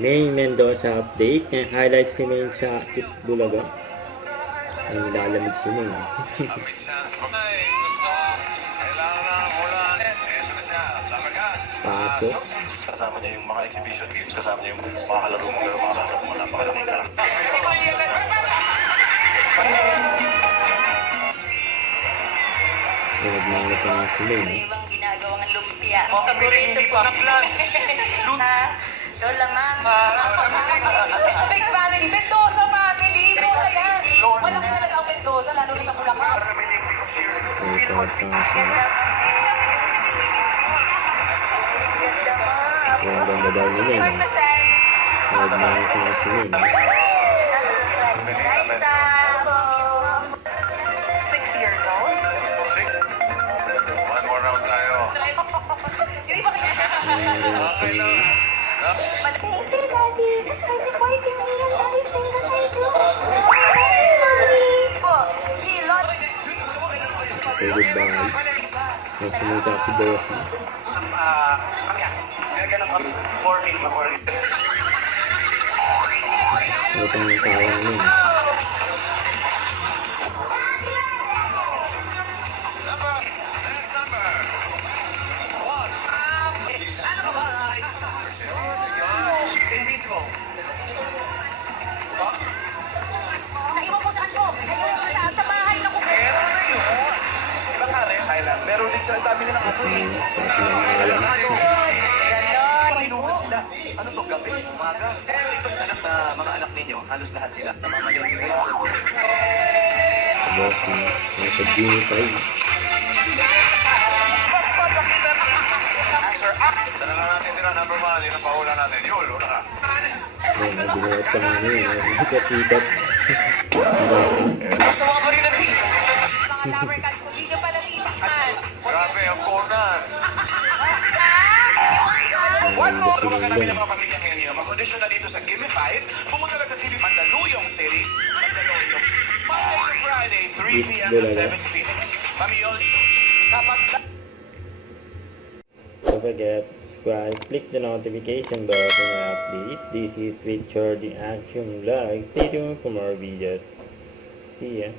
May Mendoza update. Yung highlights ni Main sa Bulaga. Ay, nilalamig si Main. Paso. Kasama niya yung mga exhibition games, kasama niya yung mga kalaro mo, napakalamig ka. Nagmangat na si Main. Ibang ginagawang lumpia. Paborito ko. Lola Mama. Big family. Mendoza family. Mendoza yan. Malaki talaga ang Mendoza, lalo na sa Bulacan. Ang ganda daw ni Main. Nagmangat na si Main. 6 years old. One more round tayo. Hindi pa kaya. Okay lang. Thank you, Daddy. For supporting me in everything that I do. Po, si Lord. Say goodbye. Nasunita si Boss. Gagana kami. Morning. Ito yung tawang Main. Next number. One. Ano ka ba? Invisible. Naiwan ko saan po? Sa bahay na ko. Meron na yun. Ibang Highland. Meron din sila. Dami nilang aso eh. Pahinugan sila. Ano to? Gabi? Umaga? Pero itong anak na mga anak ninyo, halos lahat sila. Namamagaling rin. Boss, nasa G5. Answer up! Sana lang natin tira number 1. Yun ang paula natin. Yun, una ka. Ayun, nabinuot pa nga Main. Ikat-ikat. Sa mga barila din. Mga lover cats ko, hindi nyo pala titikman. Grabe, ang corner. One more! Kumaga namin ang mga pamilya ngayon. Mag-audition na dito sa Gimme 5. Pumunta na sa TV Mandaluyong City. Mandaluyong. Monday to Friday, 3 p.m. to 7 p.m. Mami yun. Kapag Don't forget, subscribe, click the notification bell for more updates. This is Richard the Action Vlog. Stay tuned for more videos. See ya.